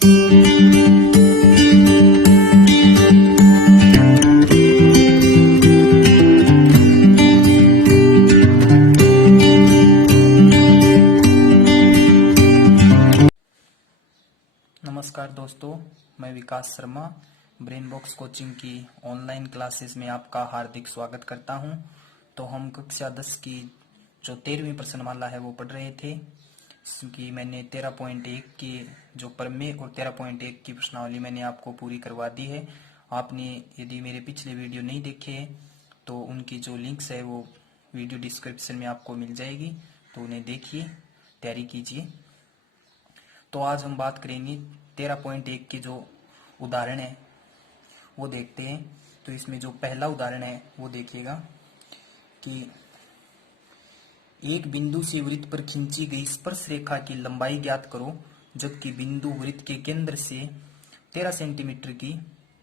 नमस्कार दोस्तों, मैं विकास शर्मा ब्रेन बॉक्स कोचिंग की ऑनलाइन क्लासेस में आपका हार्दिक स्वागत करता हूं। तो हम कक्षा 10 की जो 13वीं प्रश्नमाला है वो पढ़ रहे थे। कि मैंने 13.1 की जो प्रमेय और 13.1 की प्रश्नावली मैंने आपको पूरी करवा दी है। आपने यदि मेरे पिछले वीडियो नहीं देखे तो उनकी जो लिंक्स है वो वीडियो डिस्क्रिप्शन में आपको मिल जाएगी, तो उन्हें देखिए, तैयारी कीजिए। तो आज हम बात करेंगे 13.1 के जो उदाहरण है वो देखते हैं। तो इसमें जो पहला उदाहरण है वो देखिएगा कि एक बिंदु से वृत्त पर खींची गई स्पर्श रेखा की लंबाई ज्ञात करो, जबकि बिंदु वृत्त के केंद्र से 13 सेंटीमीटर की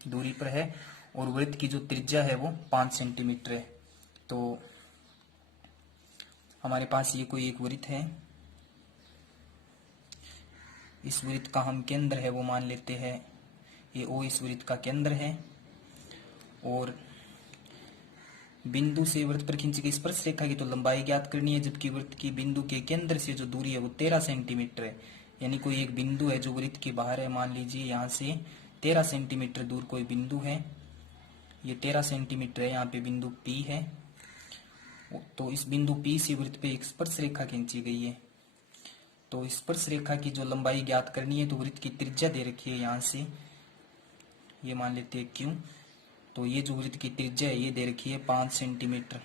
दूरी पर है और वृत्त की जो त्रिज्या है वो 5 सेंटीमीटर है। तो हमारे पास ये कोई एक वृत्त है, इस वृत्त का हम केंद्र है वो मान लेते हैं ये ओ इस वृत्त का केंद्र है, और बिंदु से वृत्त पर खींची गई स्पर्श रेखा की तो लंबाई ज्ञात करनी है, जबकि वृत्त की बिंदु के केंद्र से जो दूरी है वो 13 सेंटीमीटर है। यानी कोई एक बिंदु है जो वृत्त के बाहर है, मान लीजिए यहाँ से 13 सेंटीमीटर दूर कोई बिंदु है, ये 13 सेंटीमीटर है, यहाँ पे बिंदु P है। तो इस बिंदु P से वृत्त पे एक स्पर्श रेखा खींची गई है। तो स्पर्श रेखा की जो लंबाई ज्ञात करनी है तो वृत्त की त्रिज्या दे रखी है, यहाँ से ये मान लेते हैं Q। तो ये जो वृत्त की त्रिज्या है ये दे रखी है 5 सेंटीमीटर।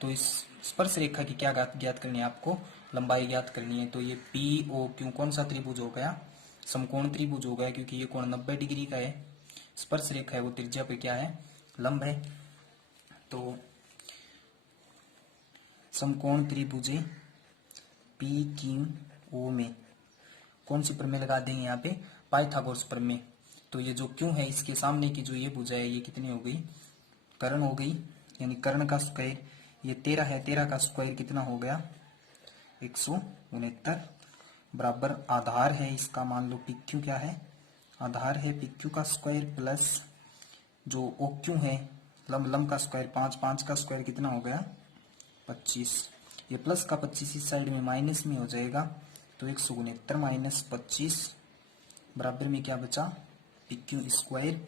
तो इस स्पर्श रेखा की क्या ज्ञात करनी है, आपको लंबाई ज्ञात करनी है। तो ये POQ कौन सा त्रिभुज हो गया, समकोण त्रिभुज हो गया, क्योंकि ये कोण 90 डिग्री का है। स्पर्श रेखा है वो त्रिज्या पे क्या है, लंब है। तो समकोण त्रिभुज PQO में कौन सी प्रमेय लगा देंगे, यहाँ पे पाइथागोरस प्रमेय। तो ये जो क्यों है इसके सामने की जो ये भुजा है ये कितनी हो गई, कर्ण हो गई, यानी कर्ण का स्क्वायर ये 13 है, 13 का स्क्वायर कितना हो गया 169 बराबर आधार है इसका, मान लो PQ क्या है, आधार है PQ का स्क्वायर प्लस जो OQ है लंब का स्क्वायर 5, 5 का स्क्वायर कितना हो गया 25, ये प्लस का 25 इस साइड में माइनस में हो जाएगा। तो 169 माइनस 25 बराबर में क्या बचा PQ स्क्वायर।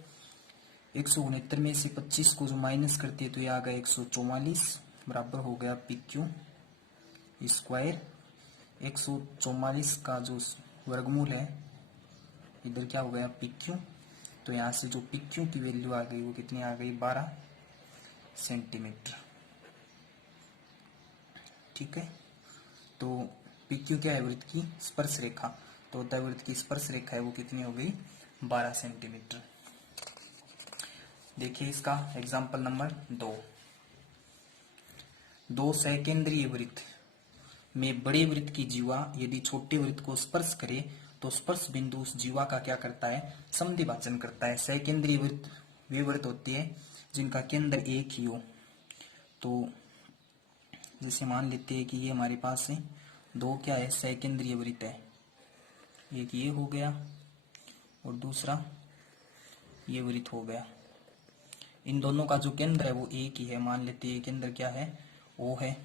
169 में से 25 को जो माइनस करते हैं तो ये आ गया 144 बराबर हो गया PQ स्क्वायर। 144 का जो वर्गमूल है इधर क्या हो गया PQ। तो यहाँ से जो PQ की वैल्यू आ गई वो कितनी आ गई 12 सेंटीमीटर। ठीक है, तो PQ क्या है, वृत्त की स्पर्श रेखा। तो वृत्त की स्पर्श रेखा है वो कितनी हो गई 12 सेंटीमीटर। देखिए इसका एग्जाम्पल नंबर 2। दो सकेंद्रीय वृत्त में बड़े वृत्त की जीवा यदि छोटे वृत्त को स्पर्श करे तो स्पर्श बिंदु उस जीवा का क्या करता है, समद्विभाजन करता है। सकेंद्रीय वृत्त वे वृत्त होते हैं जिनका केंद्र एक ही हो। तो जैसे मान लेते हैं कि ये हमारे पास है दो क्या है सकेंद्रीय वृत्त है, एक ये हो गया और दूसरा ये वृत्त हो गया। इन दोनों का जो केंद्र है वो एक ही है, मान लेते हैं केंद्र क्या है O है।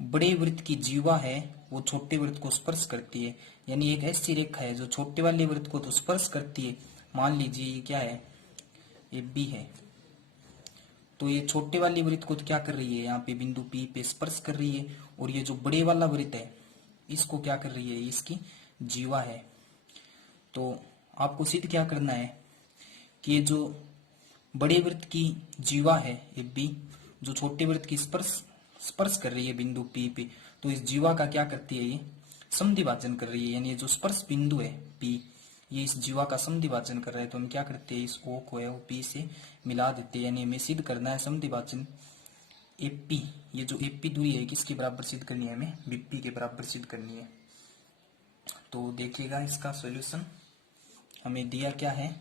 बड़े वृत्त की जीवा है वो छोटे वृत्त को स्पर्श करती है, यानी एक ऐसी रेखा है जो छोटे वाले वृत्त को तो स्पर्श करती है। मान लीजिए ये क्या है, ये B है। तो ये छोटे वाले वृत्त को तो क्या कर रही है, यहाँ पे बिंदु P पे स्पर्श कर रही है, और ये जो बड़े वाला वृत्त है इसको क्या कर रही है, इसकी जीवा है। तो आपको सिद्ध क्या करना है कि ये जो बड़े वृत्त की जीवा है ये B जो छोटे वृत्त की स्पर्श कर रही है बिंदु P पे, तो इस जीवा का क्या करती है, ये समद्विभाजन कर रही है। यानी जो स्पर्श बिंदु है P ये इस जीवा का समद्विभाजन कर रहा है। तो हम क्या करते हैं, इस O को है वो P से मिला देते हैं, यानी हमें सिद्ध करना है समद्विभाजन AP। ये जो AP दूरी है किसके बराबर सिद्ध करनी है, हमें BP के बराबर सिद्ध करनी है। तो देखिएगा इसका सॉल्यूशन हमें दिया क्या है,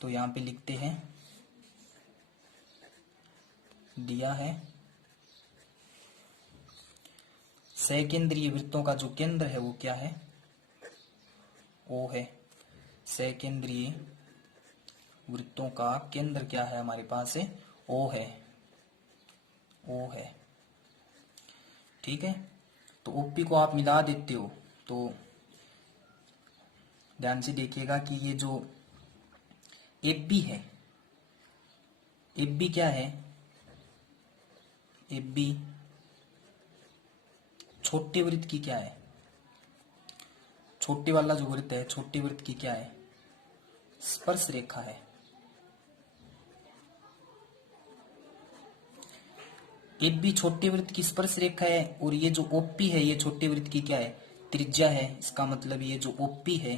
तो यहाँ पे लिखते हैं दिया है सकेंद्रीय वृत्तों का जो केंद्र है वो क्या है ओ है। सकेंद्रीय वृत्तों का केंद्र क्या है हमारे पास है, ओ है, ओ है। ठीक है, तो ओपी को आप मिला देते हो तो ध्यान से देखिएगा कि ये जो एफ बी है, एफ बी क्या है, एफ बी छोटे वृत्त की क्या है, छोटे वाला जो वृत्त है छोटे वृत्त की क्या है, स्पर्श रेखा है। एफ बी छोटे वृत्त की स्पर्श रेखा है और ये जो ओपी है ये छोटे वृत्त की क्या है, त्रिज्या है। इसका मतलब ये जो ओपी है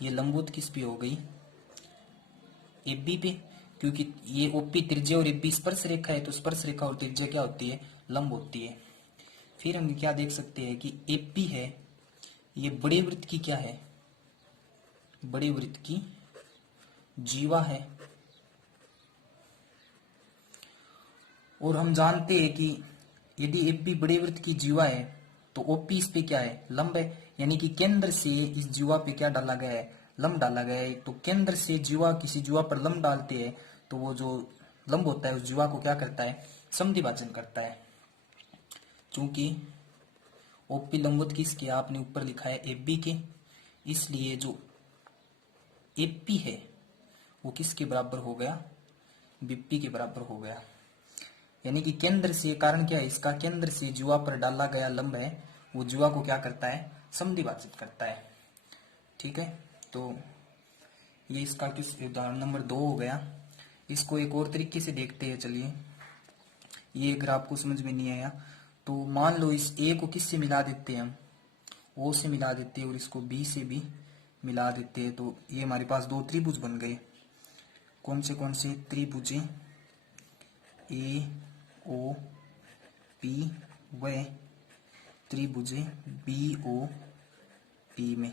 ये लंबवत किस पे हो गई, एफ बी पे, क्योंकि ये ओपी त्रिज्या और एफ बी स्पर्श रेखा है तो स्पर्श रेखा और त्रिज्या क्या होती है, लंब होती है। फिर हम क्या देख सकते हैं कि एफ बी है ये बड़े वृत्त की क्या है, बड़े वृत्त की जीवा है। और हम जानते हैं कि यदि एफ बी बड़े वृत्त की जीवा है तो ओपी इस पे क्या है, लंब है। यानी कि केंद्र से इस जीवा पे क्या डाला गया है, लंब डाला गया है। तो केंद्र से जीवा किसी जीवा पर लंब डालते हैं तो वो जो लंब होता है उस जीवा को क्या करता है, समद्विभाजन करता है। चूंकि ओपी लंबवत किसके, आपने ऊपर लिखा है एफ बी के, इसलिए जो एफ पी है वो किसके बराबर हो गया, बीपी के बराबर हो गया। यानी कि केंद्र से, कारण क्या है इसका, केंद्र से जीवा पर डाला गया लंब है वो जीवा को क्या करता है, समद्विभाजित करता है। ठीक है, तो ये इसका किस उदाहरण नंबर 2 हो गया। इसको एक और तरीके से देखते हैं। चलिए, ये अगर आपको समझ में नहीं आया तो मान लो इस ए को किससे मिला देते हैं हम, ओ से मिला देते हैं और इसको बी से भी मिला देते हैं। तो ये हमारे पास दो त्रिभुज बन गए। कौन से त्रिभुज, ए ओ पी व त्रिभुज बी ओ पी में।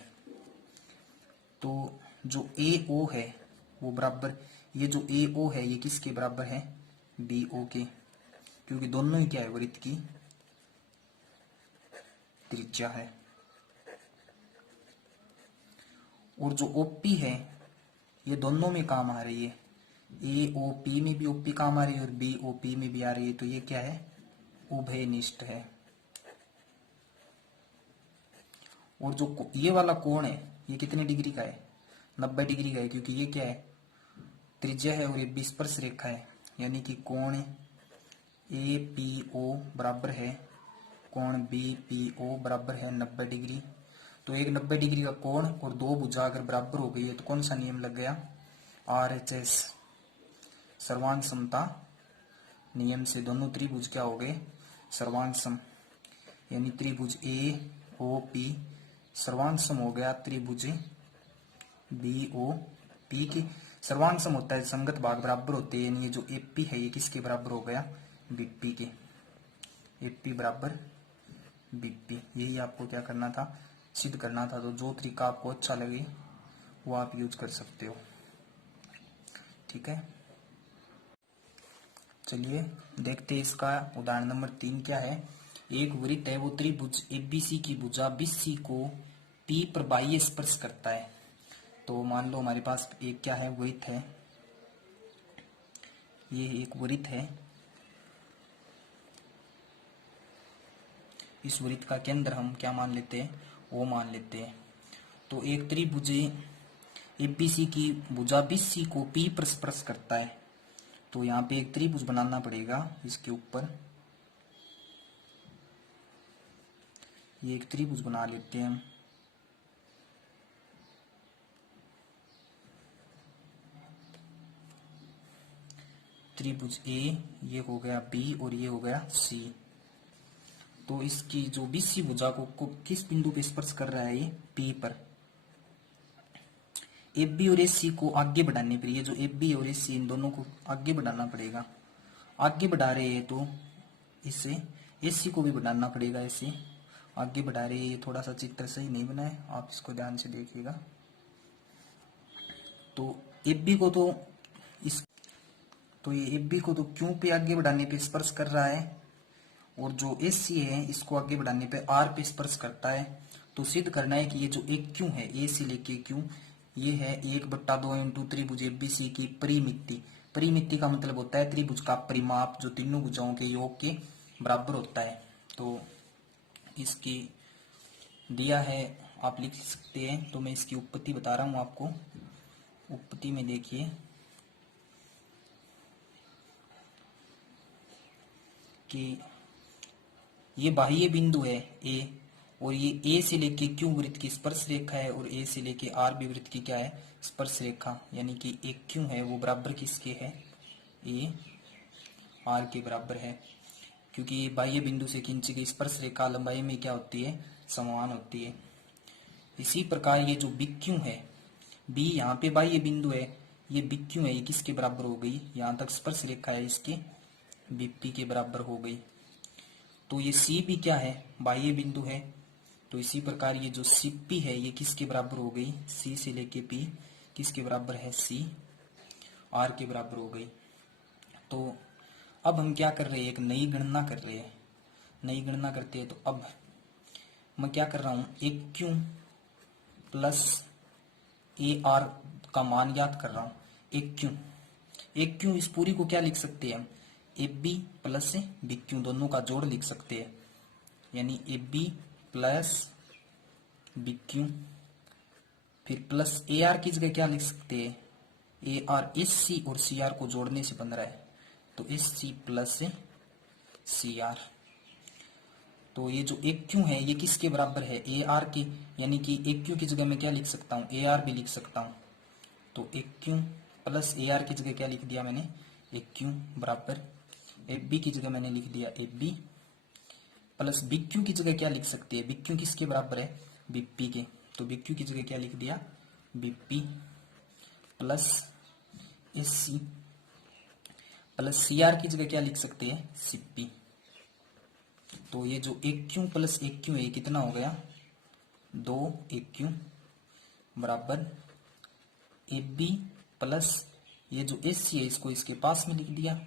तो जो ए ओ है वो बराबर, ये जो ए ओ है ये किसके बराबर है, बी ओ के, क्योंकि दोनों ही क्या है, वृत्त की त्रिज्या है। और जो ओपी है ये दोनों में काम आ रही है, ए ओ पी में भी ओपी काम आ रही है और बी ओ पी में भी आ रही है। तो ये क्या है, उभयनिष्ठ है। और जो ये वाला कोण है ये कितने डिग्री का है, 90 डिग्री का है, क्योंकि ये क्या है, त्रिज्या है और ये भी स्पर्श रेखा है। यानी कि कोण ए पी ओ बराबर है कोण बी पी ओ बराबर है 90 डिग्री। तो एक 90 डिग्री का कोण और दो भुजा अगर बराबर हो गई है तो कौन सा नियम लग गया, RHS, सर्वांग समता नियम से दोनों त्रिभुज क्या हो गए, सर्वांग सम। यानी त्रिभुज ए ओ पी सर्वांग सम हो गया त्रिभुज बी ओ पी के। सर्वांग सम होता है संगत भाग बराबर होते हैं, यानी ये जो एपी है ये किसके बराबर हो गया, बीपी के। एपी बराबर बीपी, यही आपको क्या करना था, सिद्ध करना था। तो जो तरीका आपको अच्छा लगे वो आप यूज कर सकते हो। ठीक है, चलिए देखते हैं इसका उदाहरण नंबर 3 क्या है। एक वृत्त है वो त्रिभुज एबीसी की भुजा बीसी को पी पर बाह्य स्पर्श करता है। तो मान लो हमारे पास एक क्या है, वृत्त है, ये एक वृत्त है, इस वृत्त का केंद्र हम क्या मान लेते हैं, वो मान लेते हैं। तो एक त्रिभुज एबीसी की भुजा बीसी को पी पर स्पर्श करता है। तो यहाँ पे एक त्रिभुज बनाना पड़ेगा, इसके ऊपर ये एक त्रिभुज बना लेते हैं हम। त्रिभुज ए, ये हो गया बी और ये हो गया सी। तो इसकी जो बीसी भुजा को किस बिंदु पे स्पर्श कर रहा है, ये पी पर। एफ बी और एस सी को आगे बढ़ाने पर, ये जो एफ बी और एस सी इन दोनों को आगे बढ़ाना पड़ेगा। आगे बढ़ा रहे हैं तो इससे एस सी को भी बढ़ाना पड़ेगा, ऐसे आगे बढ़ा रहे हैं। ये थोड़ा सा चित्र सही नहीं बना है, आप इसको ध्यान से देखिएगा। तो एफ बी को तो ये एफ बी को तो क्यू पे आगे बढ़ाने पे स्पर्श कर रहा है, और जो एस सी है इसको आगे बढ़ाने पे आर पे स्पर्श करता है। तो तो सिद्ध करना है कि ये जो एक क्यू है, ए से लेके क्यू, ये है 1/2 इंटू त्रिभुज एबीसी की परिमिति। परिमिति का मतलब होता है त्रिभुज का परिमाप, जो तीनों भुजाओं के योग के बराबर होता है। तो इसकी दिया है, आप लिख सकते हैं। तो मैं इसकी उत्पत्ति बता रहा हूं आपको। उत्पत्ति में देखिए कि ये बाह्य बिंदु है ए, और ये ए से लेके क्यू वृत्त की स्पर्श रेखा है, और ए से लेके आर बी वृत्त की क्या है, स्पर्श रेखा। यानी कि एक क्यू है वो बराबर किसके है, ए आर के बराबर है, क्योंकि ये बाह्य बिंदु से खींची गई स्पर्श रेखा लंबाई में क्या होती है, समान होती है। इसी प्रकार ये जो बी क्यू है, बी यहाँ पे बाह्य बिंदु है, ये बी क्यू है, ये किसके बराबर हो गई, यहाँ तक स्पर्श रेखा है इसके बीपी के बराबर हो गई। तो ये सी भी क्या है, बाह्य बिंदु है। तो इसी प्रकार ये जो सी पी है ये किसके बराबर हो गई, सी से लेके पी किसके बराबर है, सी आर के बराबर हो गई। तो अब हम क्या कर रहे हैं, एक नई गणना कर रहे हैं। नई गणना करते हैं, तो अब मैं क्या कर रहा हूं, एक क्यू प्लस ए आर का मान याद कर रहा हूं। एक क्यू इस पूरी को क्या लिख सकते हैं, A B plus B Q दोनों का जोड़ लिख सकते हैं। यानी A B plus B Q, फिर प्लस ए आर की जगह क्या लिख सकते हैं, ए आर इस सी और सी आर को जोड़ने से बन रहा है, तो इस सी प्लस सी आर। तो ये जो एक क्यू है ये किसके बराबर है, ए आर के। यानी कि एक क्यू की जगह मैं क्या लिख सकता हूँ, ए आर भी लिख सकता हूँ। तो एक क्यू प्लस ए आर की जगह क्या लिख दिया मैंने, एक क्यू बराबर ए बी की जगह मैंने लिख दिया A B, plus B Q की जगह क्या लिख सकते हैं, बी क्यू किसके बराबर है, बी पी के। तो बी क्यू की जगह क्या लिख दिया, B P plus S C, plus C R की जगह क्या लिख सकते हैं, सी पी। तो ये जो एक क्यू प्लस एक क्यू है कितना हो गया, 2 एक क्यू बराबर ए बी प्लस ये जो एस सी है इसको इसके पास में लिख दिया।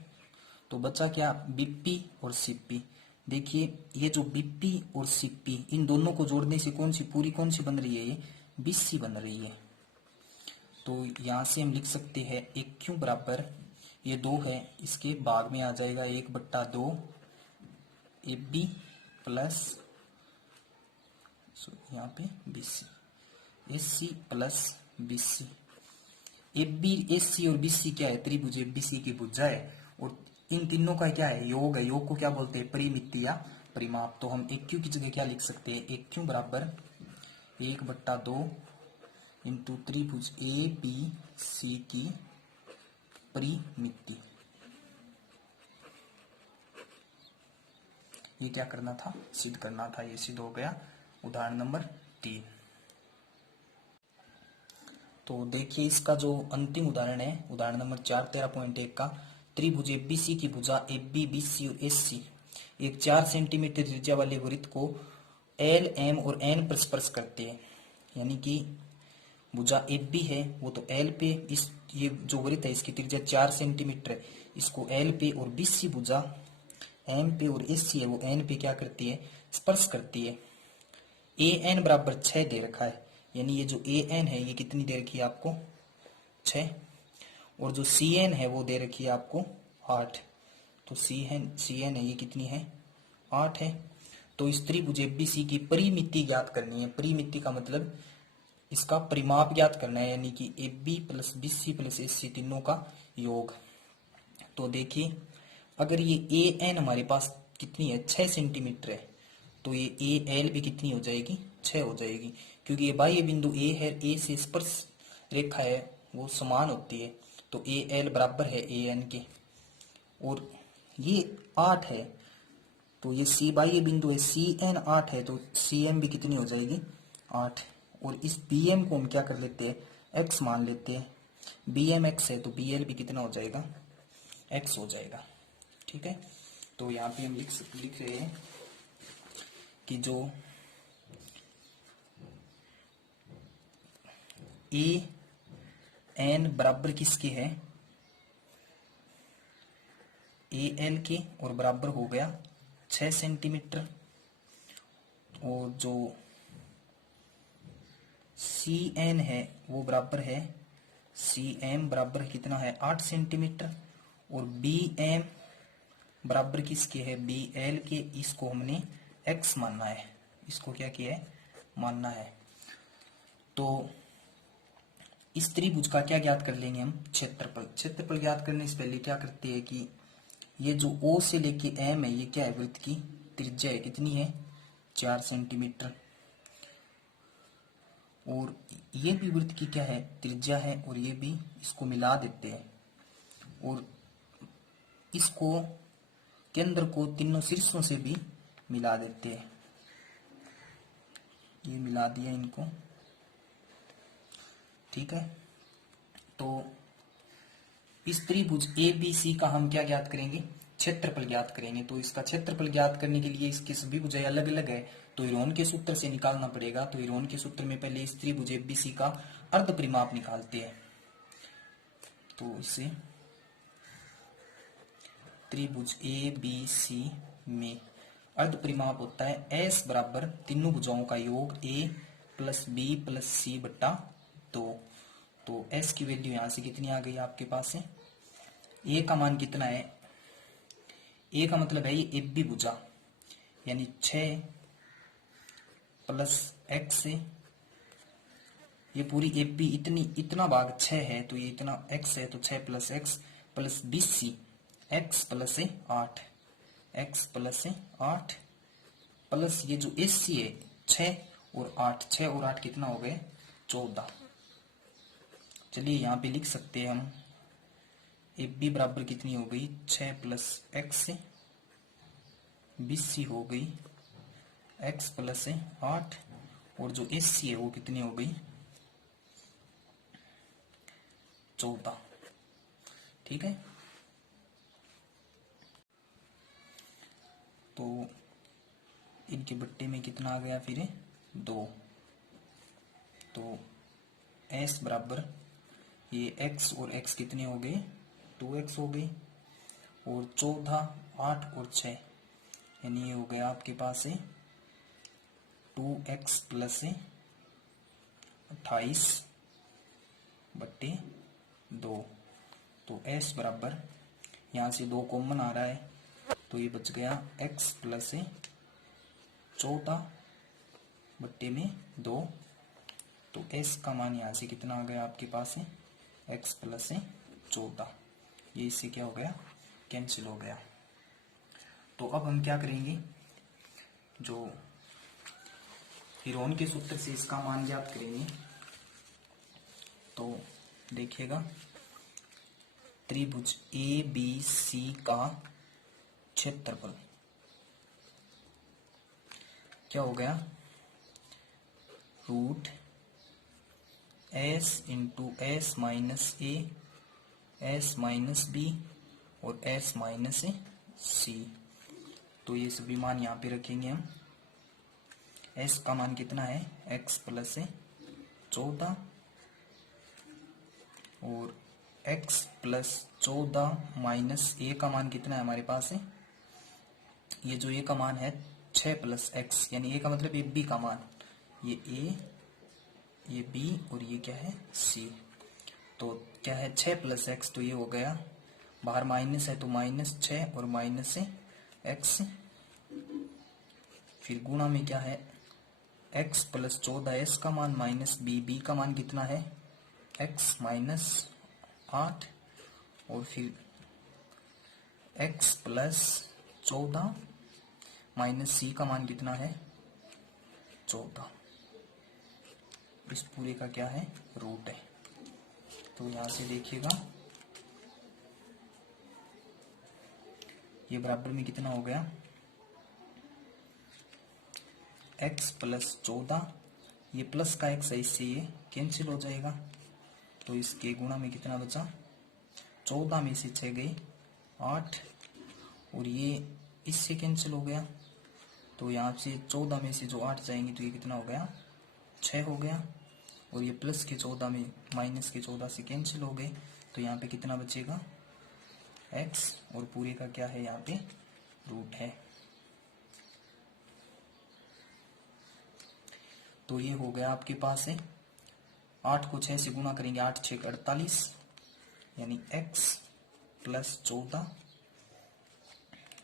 तो बचा क्या, बीपी और सीपी। देखिए ये जो बीपी और सीपी इन दोनों को जोड़ने से कौन सी पूरी कौन सी बन रही है, ये बीसी बन रही है। तो यहां से हम लिख सकते हैं एक क्यू बराबर, ये 2 है इसके भाग में आ जाएगा 1/2 ए बी प्लस यहाँ पे B C, S C plus B C. A B S C और बीसी क्या है, त्रिभुज एबीसी की भुजा है, और इन तीनों का क्या है, योग है। योग को क्या बोलते हैं, परिमिति या परिमाप। तो हम एक क्यू की जगह क्या लिख सकते हैं, एक क्यू बराबर 1/2 इंटू त्रिभुज ए बी सी की परिमिति। ये क्या करना था, सिद्ध करना था। ये सिद्ध हो गया। उदाहरण नंबर 3। तो देखिए इसका जो अंतिम उदाहरण है, उदाहरण नंबर 4 13.1 का, त्रिभुज एबीसी की भुजा ए बी बी सी और एस सी एक 4 सेंटीमीटर त्रिज्या वाले वृत्त को एल एम और एन पर स्पर्श करते हैं। यानी कि भुजा ए बी है वो तो एल पे, इस ये जो वृत्त है इसकी त्रिज्या 4 सेंटीमीटर है, इसको एल पे, और बी सी भुजा एम पे और एस सी है वो एन पे क्या करती है, स्पर्श करती है। ए एन बराबर 6 दे रखा है। यानी ये जो ए एन है ये कितनी दे रखी है आपको, 6, और जो सी एन है वो दे रखी है आपको 8। तो सी एन है ये कितनी है, 8 है। तो इस त्रिभुज एबीसी की परिमिति ज्ञात करनी है। परिमिति का मतलब इसका परिमाप ज्ञात करना है, यानी कि A B plus B C plus S C तीनों का योग। तो देखिए अगर ये ए एन हमारे पास कितनी है, 6 सेंटीमीटर है, तो ये ए एल भी कितनी हो जाएगी, 6 हो जाएगी, क्योंकि ये बाह्य बिंदु ए है, ए से स्पर्श रेखा है वो समान होती है। तो ए एल बराबर है ए एन के, और ये 8 है, तो ये सी बाह्य बिंदु है, सी एन 8 है, तो सी एम भी कितनी हो जाएगी, 8। और इस बी एम को हम क्या कर लेते हैं, एक्स मान लेते हैं। बी एम एक्स है तो बी एल भी कितना हो जाएगा, एक्स हो जाएगा। ठीक है, तो यहाँ पे हम लिख रहे हैं कि जो ए एन बराबर किसके है, ए एल के, और बराबर हो गया 6 सेंटीमीटर। और जो सी एन है वो बराबर है, सी एम बराबर कितना है 8 सेंटीमीटर, और बी एम बराबर किसके है बी एल के। इसको हमने एक्स मानना है, इसको क्या किया है मानना है। तो इस त्रिभुज का क्या ज्ञात कर लेंगे हम क्षेत्रफल। क्षेत्रफल ज्ञात करने से पहले क्या करते हैं कि ये जो ओ से लेके एम है ये क्या है वृत्त की त्रिज्या है, कितनी है 4 सेंटीमीटर, और ये भी वृत्त की क्या है त्रिज्या है, और ये भी, इसको मिला देते हैं और इसको केंद्र को तीनों शीर्षों से भी मिला देते हैं। ये मिला दिया इनको, ठीक है। तो इस त्रिभुज ए बी सी का हम क्या ज्ञात करेंगे क्षेत्रफल ज्ञात करेंगे। तो इसका क्षेत्रफल ज्ञात करने के लिए इसके सभी भुजाएं अलग अलग है, तो हीरोन के सूत्र से निकालना पड़ेगा। तो हीरोन के सूत्र में पहले इस त्रिभुज ए बी सी का अर्ध परिमाप निकालते हैं। तो इसे त्रिभुज ए बी सी में अर्ध परिमाप होता है एस बराबर तीनों भुजाओं का योग ए प्लस बी प्लस सी बट्टा 2। तो एस की वैल्यू यहां से कितनी आ गई आपके पास है, ए का मान कितना है, ए का मतलब है ये ए बी भुजा, यानी 6 प्लस एक्स है, ये पूरी ए बी इतना भाग 6 है, तो ये इतना एक्स है, तो 6 plus X plus B C X plus है 8, एक्स प्लस है 8 प्लस ये जो एस सी है 6 और 8, 6 और 8 कितना हो गए 14। चलिए यहाँ पे लिख सकते हैं हम ए बी बराबर कितनी हो गई 6 प्लस एक्स, बी सी हो गई एक्स प्लस 8, और जो एस सी है वो कितनी हो गई 14, ठीक है। तो इनके बट्टे में कितना आ गया फिर 2। तो s बराबर ये x और x कितने हो गए 2x हो गई, और 14 8 और 6 यानी ये हो गया आपके पास है 2x प्लस 28 बट्टे 2। तो s बराबर यहाँ से 2 कॉमन आ रहा है, तो ये बच गया x प्लस 14 बट्टे में 2। तो s का मान यहाँ से कितना आ गया आपके पास है x प्लस 14, ये इससे क्या हो गया कैंसिल हो गया। तो अब हम क्या करेंगे, जो हीरोन के सूत्र से इसका मान ज्ञात करेंगे। तो देखिएगा त्रिभुज ए बी सी का क्षेत्रफल क्या हो गया root S into S minus A S minus B और एस माइनस सी। तो ये सभी मान यहाँ पे रखेंगे हम। एस का मान कितना है एक्स प्लस 14, और एक्स प्लस 14 माइनस ए का मान कितना है हमारे पास है, ये जो ए का मान है 6 प्लस एक्स, यानी ए का मतलब ये बी का मान, ये ए ये बी और ये क्या है सी। तो क्या है 6 प्लस एक्स, तो ये हो गया बाहर माइनस है तो माइनस 6 और माइनस एक्स, फिर गुणा में क्या है एक्स प्लस 14 एस का मान माइनस बी का मान कितना है एक्स माइनस 8, और फिर एक्स प्लस 14 माइनस सी का मान कितना है 14। इस पूरे का क्या है रूट है। तो यहां से देखिएगा ये बराबर में कितना हो गया x प्लस 14, ये प्लस का x है इससे ये कैंसिल हो जाएगा। तो इसके गुणा में कितना बचा 14 में से 6 गए 8, और ये इससे कैंसिल हो गया। तो यहाँ से 14 में से जो 8 जाएंगे तो ये कितना हो गया 6 हो गया, और ये प्लस के 14 में माइनस के 14 से कैंसिल हो गए। तो यहाँ पे कितना बचेगा x, और पूरे का क्या है यहाँ पे रूट है। तो ये हो गया आपके पास है 8 को 6 से गुणा करेंगे, 8 6 48, यानी x प्लस 14,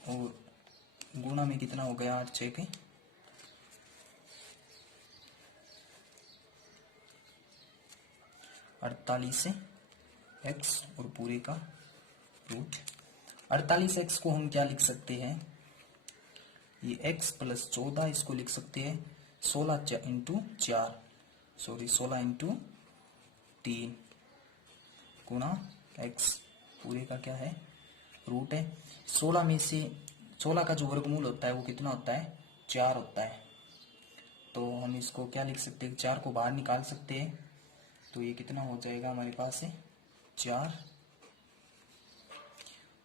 और गुणा में कितना हो गया, 8 6 के 48 से x और पूरे का रूट। 48x को हम क्या लिख सकते हैं, ये x प्लस 14, इसको लिख सकते हैं 16 इंटू 4, सॉरी 16 इंटू 3 गुणा x, पूरे का क्या है रूट है। 16 में से 16 का जो वर्गमूल होता है वो कितना होता है, 4 होता है। तो हम इसको क्या लिख सकते हैं, 4 को बाहर निकाल सकते हैं, तो ये कितना हो जाएगा हमारे पास है 4।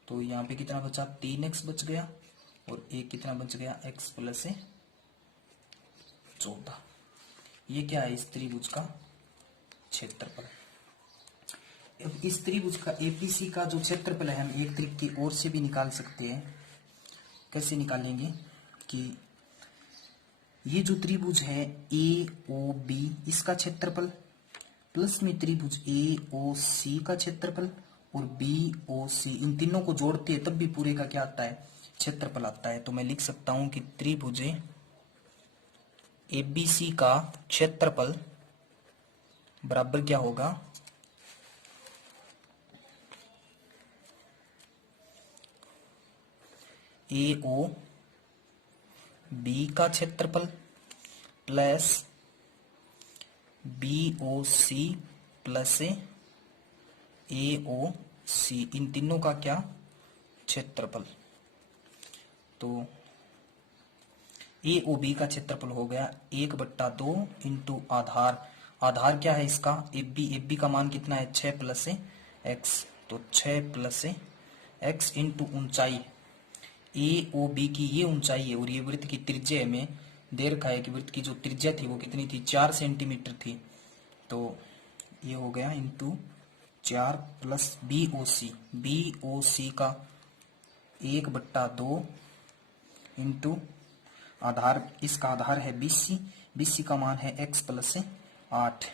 तो यहाँ पे कितना बचा, 3x बच गया, और एक कितना बच गया, x प्लस 14। ये क्या है, इस त्रिभुज का क्षेत्रफल। अब इस त्रिभुज का एपीसी का जो क्षेत्रफल है हम एक तरीके की ओर से भी निकाल सकते हैं। कैसे निकालेंगे कि ये जो त्रिभुज है ए ओ बी, इसका क्षेत्रफल प्लस में त्रिभुज ए ओ सी का क्षेत्रफल और बी ओ सी, इन तीनों को जोड़ते हैं तब भी पूरे का क्या आता है, क्षेत्रफल आता है। तो मैं लिख सकता हूं कि त्रिभुज एबीसी का क्षेत्रफल बराबर क्या होगा, ए ओ बी का क्षेत्रफल plus B O C plus A O C, इन तीनों का क्या क्षेत्रफल। तो ए ओ बी का क्षेत्रफल हो गया 1/2 इंटू आधार, आधार क्या है इसका, एफ बी का मान कितना है 6 प्लस एक्स, तो 6 प्लस एक्स इंटू ऊंचाई, ए ओ बी की ये ऊंचाई है और ये वृत्त की त्रिज्या है। हमें दे रखा है कि वृत्त की जो त्रिज्या थी वो कितनी थी, 4 सेंटीमीटर थी। तो ये हो गया इंटू 4 प्लस बी ओ सी का 1/2 इंटू आधार, इसका आधार है बीसी का मान है x प्लस 8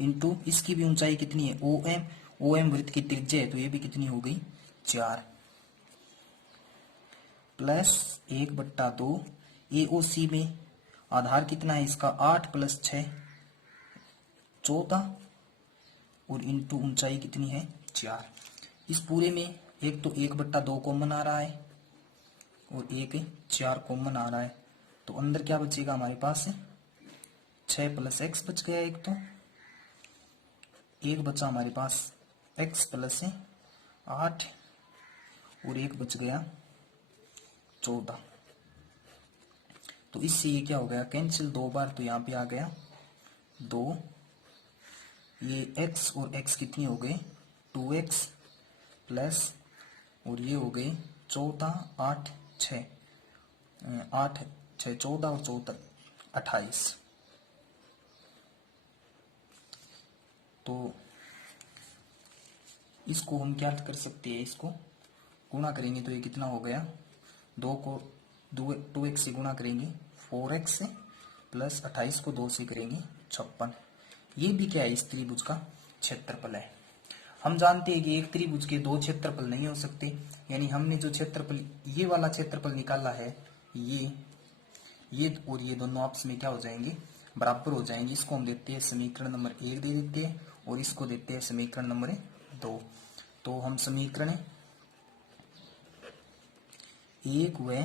इंटू इसकी भी ऊंचाई कितनी है ओ एम वृत्त की त्रिज्या है, तो ये भी कितनी हो गई 4 प्लस 1/2 ए ओ सी में आधार कितना है इसका 8 प्लस 6 14, और इंटू ऊंचाई कितनी है 4। इस पूरे में एक तो 1/2 कॉमन आ रहा है और एक 4 कॉमन आ रहा है, तो अंदर क्या बचेगा हमारे पास 6 प्लस एक्स बच गया, एक तो एक बचा हमारे पास x प्लस 8 और एक बच गया 14। तो इससे ये क्या हो गया, कैंसिल 2 बार, तो यहाँ पे आ गया 2, ये x और x कितनी हो गई 2x प्लस, और ये हो गई 14 8 6 8 6 14 और 14 28। तो इसको हम क्या कर सकते हैं, इसको गुणा करेंगे तो ये कितना हो गया, 2 को 2x से गुणा करेंगे 4x से, प्लस 28 को 2 से करेंगे 56। ये भी क्या है, इस त्रिभुज का क्षेत्रफल है। हम जानते हैं कि एक त्रिभुज के दो क्षेत्रफल नहीं हो सकते, यानी हमने जो क्षेत्रफल ये वाला क्षेत्रफल निकाला है, ये और ये दोनों आपस में क्या हो जाएंगे, बराबर हो जाएंगे। इसको हम देते हैं समीकरण नंबर 1 दे देते हैं और इसको देते हैं समीकरण नंबर 2। तो हम समीकरण 1 व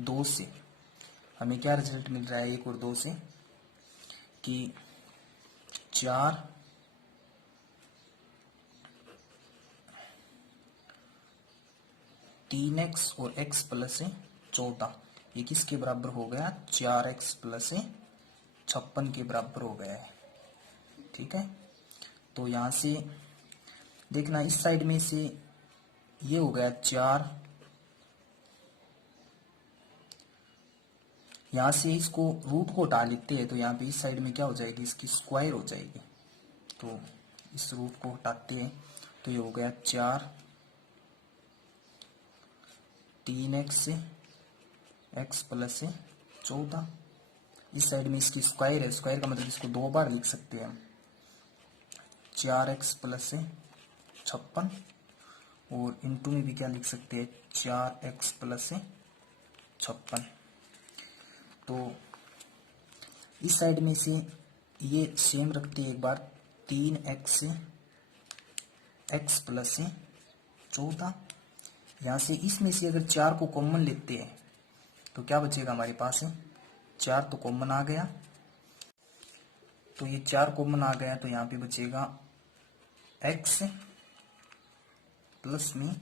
2 से हमें क्या रिजल्ट मिल रहा है, 1 और 2 से, कि 4 3x और x प्लस 14, ये किसके बराबर हो गया, 4x प्लस 56 के बराबर हो गया है। ठीक है, तो यहां से देखना, इस साइड में से ये हो गया 4, यहां से इसको रूट को हटा लेते हैं, तो यहाँ पे इस साइड में क्या हो जाएगी, इसकी स्क्वायर हो जाएगी। तो इस रूट को हटाते हैं तो ये हो गया 4 3x x प्लस 14 इस साइड में इसकी स्क्वायर है, स्क्वायर का मतलब इसको 2 बार लिख सकते हैं हम। 4x प्लस 56 और इंटू में भी क्या लिख सकते हैं 4x प्लस 56। तो इस साइड में से ये सेम रखते हैं एक बार 3x x प्लस 14। यहाँ से इसमें से अगर 4 को कॉमन लेते हैं तो क्या बचेगा हमारे पास है 4 तो कॉमन आ गया, तो ये 4 कॉमन आ गया तो यहाँ पे बचेगा x प्लस में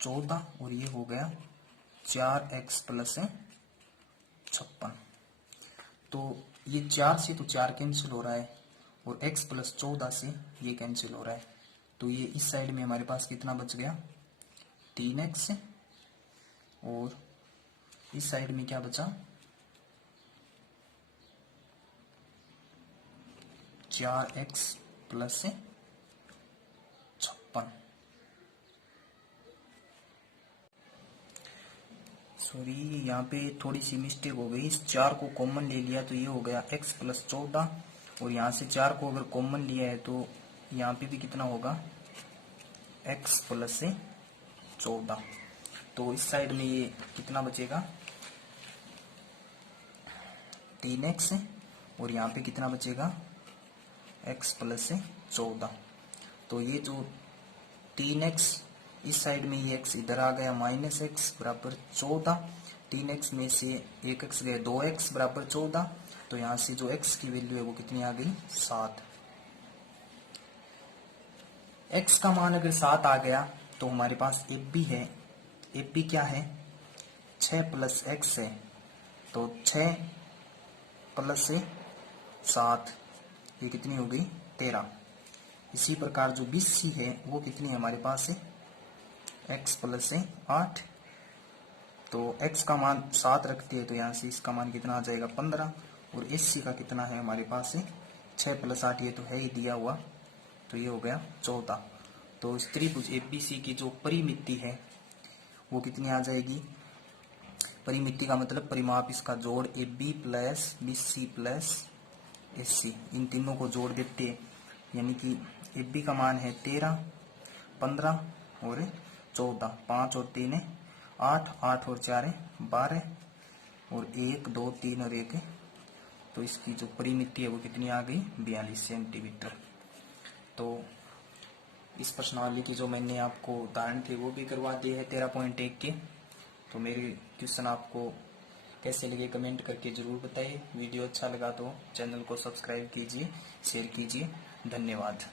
14 और ये हो गया 4x प्लस 56। तो ये 4 से तो 4 कैंसिल हो रहा है और x प्लस 14 से ये कैंसिल हो रहा है, तो ये इस साइड में हमारे पास कितना बच गया 3x और इस साइड में क्या बचा 4x प्लस 56। सॉरी यहाँ पे थोड़ी सी मिस्टेक हो गई, इस 4 को कॉमन ले लिया तो ये हो गया x प्लस 14 और यहाँ से 4 को अगर कॉमन लिया है तो यहाँ पे भी कितना होगा x प्लस 14। तो इस साइड में ये कितना बचेगा 3x और यहाँ पे कितना बचेगा x प्लस 14। तो ये जो 3x इस साइड में ये x इधर आ गया माइनस एक्स बराबर 14, 3x में से एक x गया 2x बराबर 14, तो यहाँ से जो x की वैल्यू है वो कितनी आ गई 7। x का मान अगर 7 आ गया तो हमारे पास एफ बी है, एफ बी क्या है 6 प्लस x है, तो 6 प्लस 7 ये कितनी हो गई 13। इसी प्रकार जो 20c है वो कितनी हमारे पास है x प्लस 8, तो x का मान 7 रखते हैं तो यहाँ से इसका मान कितना आ जाएगा 15 और SC का कितना है हमारे पास है 6 प्लस 8 ये तो है ही दिया हुआ, तो ये हो गया 14। तो इस त्रिभुज ABC की जो परिमिति है वो कितनी आ जाएगी, परिमिति का मतलब परिमाप इसका जोड़ AB plus BC plus SC, इन तीनों को जोड़ देते हैं, यानी कि AB का मान है 13, 15 और 14, 5 और 3 8, 8 और 4 12 और 1 2 3 और 1, तो इसकी जो परिमिति है वो कितनी आ गई 42 सेंटीमीटर। तो इस प्रश्नावली की जो मैंने आपको उदाहरण थे वो भी करवा दिए हैं 13.1 के। तो मेरे क्वेश्चन आपको कैसे लगे कमेंट करके जरूर बताइए। वीडियो अच्छा लगा तो चैनल को सब्सक्राइब कीजिए, शेयर कीजिए। धन्यवाद।